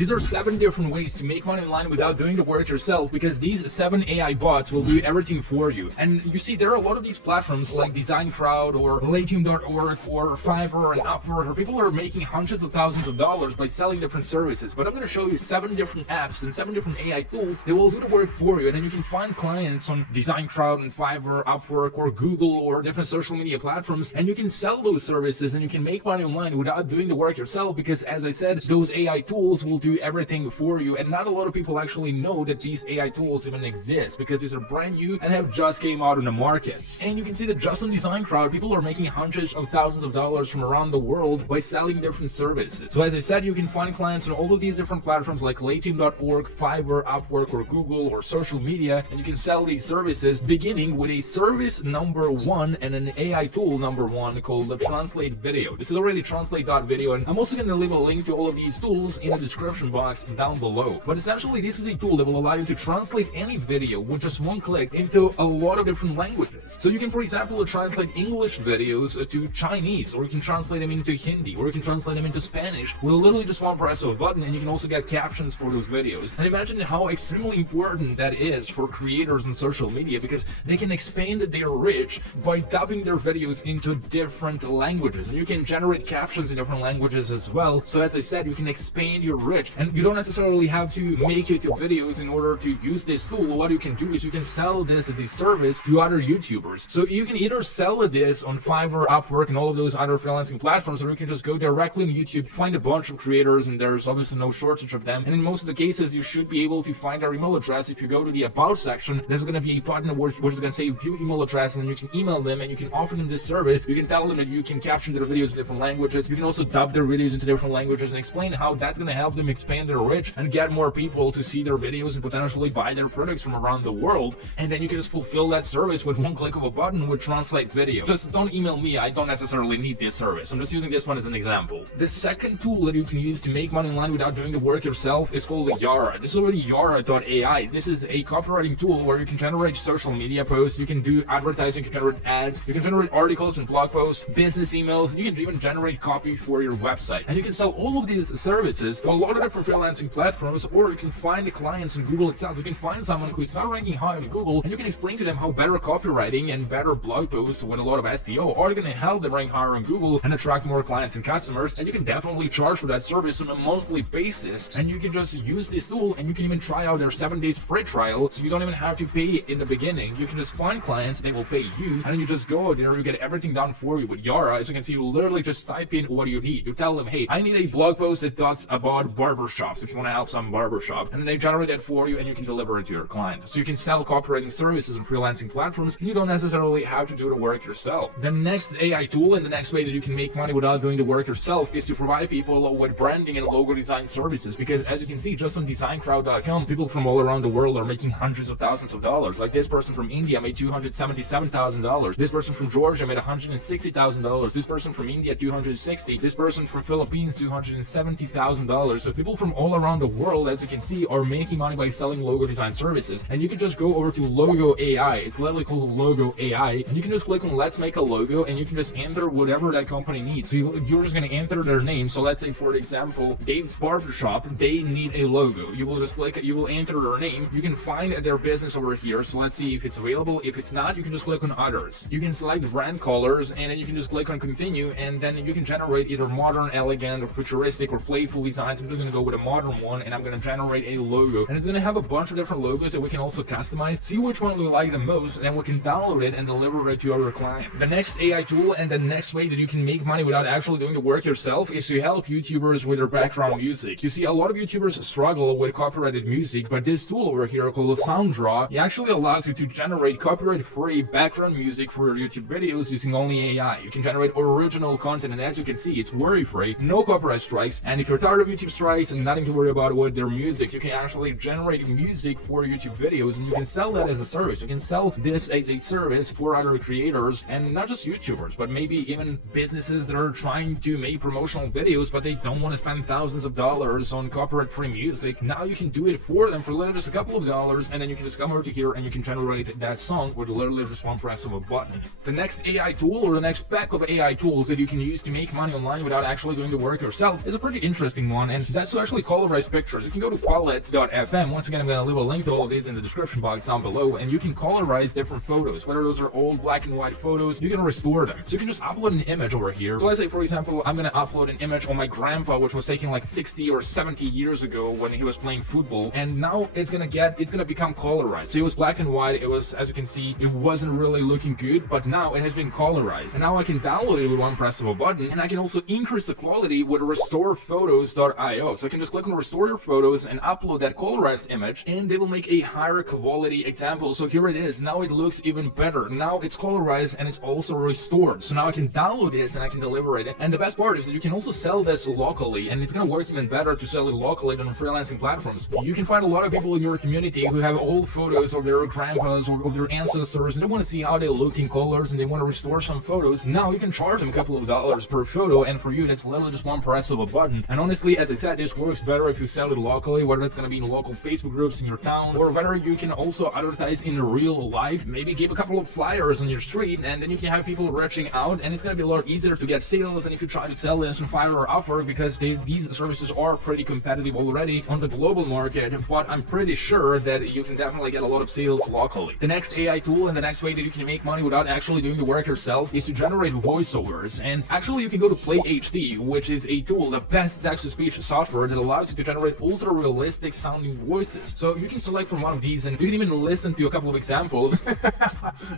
These are 7 different ways to make money online without doing the work yourself, because these 7 AI bots will do everything for you. And you see, there are a lot of these platforms like DesignCrowd or Latium.org or Fiverr and Upwork, where people are making hundreds of thousands of dollars by selling different services. But I'm going to show you 7 different apps and 7 different AI tools that will do the work for you. And then you can find clients on DesignCrowd and Fiverr, Upwork, or Google, or different social media platforms, and you can sell those services and you can make money online without doing the work yourself, because as I said, those AI tools will do everything for you. And not a lot of people actually know that these AI tools even exist, because these are brand new and have just came out on the market. And you can see that just on DesignCrowd, people are making hundreds of thousands of dollars from around the world by selling different services. So as I said, you can find clients on all of these different platforms like Latium.org, Fiverr, Upwork, or Google, or social media, and you can sell these services beginning with a service number 1 and an AI tool number 1 called the Translate Video. This is already translate.video, and I'm also going to leave a link to all of these tools in the description box down below. But essentially, this is a tool that will allow you to translate any video with just one click into a lot of different languages. So you can, for example, translate English videos to Chinese, or you can translate them into Hindi, or you can translate them into Spanish with literally just one press of a button, and you can also get captions for those videos. And imagine how extremely important that is for creators on social media, because they can expand their reach by dubbing their videos into different languages, and you can generate captions in different languages as well. So as I said, you can expand your reach, and you don't necessarily have to make YouTube videos in order to use this tool. What you can do is you can sell this as a service to other YouTubers. So you can either sell this on Fiverr, Upwork, and all of those other freelancing platforms, or you can just go directly on YouTube, find a bunch of creators, and there's obviously no shortage of them. And in most of the cases, you should be able to find their email address. If you go to the About section, there's going to be a button which is going to say view email address, and then you can email them and you can offer them this service. You can tell them that you can caption their videos in different languages. You can also dub their videos into different languages and explain how that's going to help them expand their reach and get more people to see their videos and potentially buy their products from around the world. And then you can just fulfill that service with one click of a button with Translate Video. Just don't email me, I don't necessarily need this service. I'm just using this one as an example. The second tool that you can use to make money online without doing the work yourself is called Yara. This is already Yara.ai. This is a copywriting tool where you can generate social media posts, you can do advertising, you can generate ads, you can generate articles and blog posts, business emails, you can even generate copy for your website. And you can sell all of these services to a lot of different freelancing platforms, or you can find the clients on Google itself. You can find someone who's not ranking high on Google, and you can explain to them how better copywriting and better blog posts with a lot of SEO are going to help them rank higher on Google and attract more clients and customers. And you can definitely charge for that service on a monthly basis. And you can just use this tool, and you can even try out their 7 days free trial, so you don't even have to pay in the beginning. You can just find clients, they will pay you, and then you just go out there, you get everything done for you. With Yara, as you can see, you literally just type in what you need. You tell them, hey, I need a blog post that talks about barbershops, if you want to help some barbershop, and then they generate that for you, and you can deliver it to your client. So you can sell copywriting services on freelancing platforms, and you don't necessarily have to do the work yourself. The next AI tool and the next way that you can make money without doing the work yourself is to provide people with branding and logo design services, because as you can see, just on designcrowd.com, people from all around the world are making hundreds of thousands of dollars. Like this person from India made $277,000. This person from Georgia made $160,000. This person from India, $260,000. This person from Philippines, $270,000. So people from all around the world, as you can see, are making money by selling logo design services. And you can just go over to Logo AI. It's literally called Logo AI. And you can just click on Let's Make a Logo, and you can just enter whatever that company needs. So you're just going to enter their name. So let's say, for example, Dave's Barbershop, they need a logo. You will just click it, you will enter their name. You can find their business over here. So let's see if it's available. If it's not, you can just click on Others. You can select brand colors, and then you can just click on Continue, and then you can generate either modern, elegant, or futuristic, or playful designs. I'm just going to go with a modern one, and I'm going to generate a logo. And it's going to have a bunch of different logos that we can also customize. See which one we like the most, and then we can download it and deliver it to our client. The next AI tool and the next way that you can make money without actually doing the work yourself is to help YouTubers with their background music. You see, a lot of YouTubers struggle with copyrighted music, but this tool over here called SoundDraw, it actually allows you to generate copyright-free background music for your YouTube videos using only AI. You can generate original content, and as you can see, it's worry-free, no copyright strikes. And if you're tired of YouTube strikes and nothing to worry about with their music, you can actually generate music for YouTube videos, and you can sell that as a service. You can sell this as a service for other creators, and not just YouTubers, but maybe even businesses that are trying to make promotional videos, but they don't want to spend thousands of dollars on copyright-free music. Now you can do it for them for literally just a couple of dollars, and then you can just come over to here and you can generate that song with literally just one press of a button. The next AI tool, or the next pack of AI tools that you can use to make money online without actually doing the work yourself, is a pretty interesting one, and that's that's to actually colorize pictures. You can go to palette.fm. Once again, I'm going to leave a link to all of these in the description box down below, and you can colorize different photos. Whether those are old black and white photos, you can restore them. So you can just upload an image over here. So let's say, for example, I'm going to upload an image on my grandpa, which was taken like 60 or 70 years ago when he was playing football, and now it's going to become colorized. So it was black and white. It was, as you can see, it wasn't really looking good, but now it has been colorized. And now I can download it with one press of a button, and I can also increase the quality with restorephotos.io. So I can just click on restore your photos and upload that colorized image, and they will make a higher quality example. So here it is. Now it looks even better. Now it's colorized and it's also restored. So now I can download this and I can deliver it. And the best part is that you can also sell this locally, and it's going to work even better to sell it locally than on freelancing platforms. You can find a lot of people in your community who have old photos of their grandpas or of their ancestors, and they want to see how they look in colors, and they want to restore some photos. Now you can charge them a couple of dollars per photo, and for you that's literally just one press of a button. And honestly, as I said, this works better if you sell it locally, whether it's going to be in local Facebook groups in your town, or whether you can also advertise in real life. Maybe give a couple of flyers on your street, and then you can have people reaching out, and it's going to be a lot easier to get sales than if you try to sell this on Fiverr or Upwork, because these services are pretty competitive already on the global market. But I'm pretty sure that you can definitely get a lot of sales locally. The next AI tool and the next way that you can make money without actually doing the work yourself is to generate voiceovers. And actually, you can go to Play HD, which is a tool, the best text-to-speech software that allows you to generate ultra-realistic sounding voices. So you can select from one of these, and you can even listen to a couple of examples.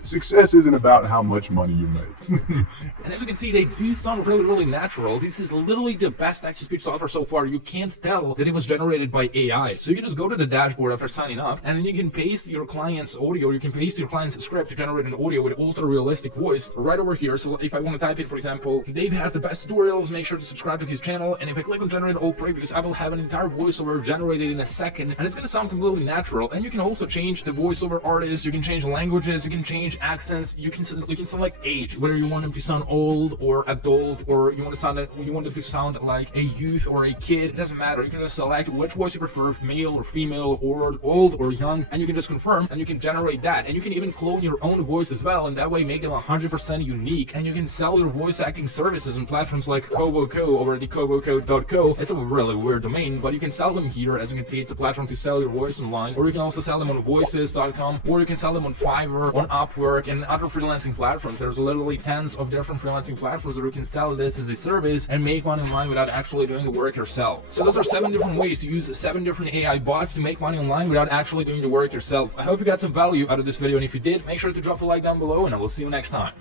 Success isn't about how much money you make. And as you can see, they do sound really, really natural. This is literally the best text-to-speech software so far. You can't tell that it was generated by AI. So you can just go to the dashboard after signing up, and then you can paste your client's audio, you can paste your client's script to generate an audio with ultra-realistic voice right over here. So if I want to type in, for example, Dave has the best tutorials, make sure to subscribe to his channel, and if I click on generate all previews, I will have an entire voiceover generated in a second, and it's going to sound completely natural. And you can also change the voiceover artist, you can change languages, you can change accents, you can select age, whether you want them to sound old or adult, or you want them to sound like a youth or a kid. It doesn't matter. You can just select which voice you prefer, male or female, or old or young, and you can just confirm, and you can generate that. And you can even clone your own voice as well, and that way make them 100% unique. And you can sell your voice acting services on platforms like Kobo.co over at kobo.co. It's a really weird domain, but you can sell them here. As you can see, it's a platform to sell your voice online, or you can also sell them on voices.com, or you can sell them on Fiverr, on Upwork, and other freelancing platforms. There's literally tens of different freelancing platforms where you can sell this as a service and make money online without actually doing the work yourself. So those are 7 different ways to use 7 different AI bots to make money online without actually doing the work yourself. I hope you got some value out of this video, and if you did, make sure to drop a like down below, and I will see you next time.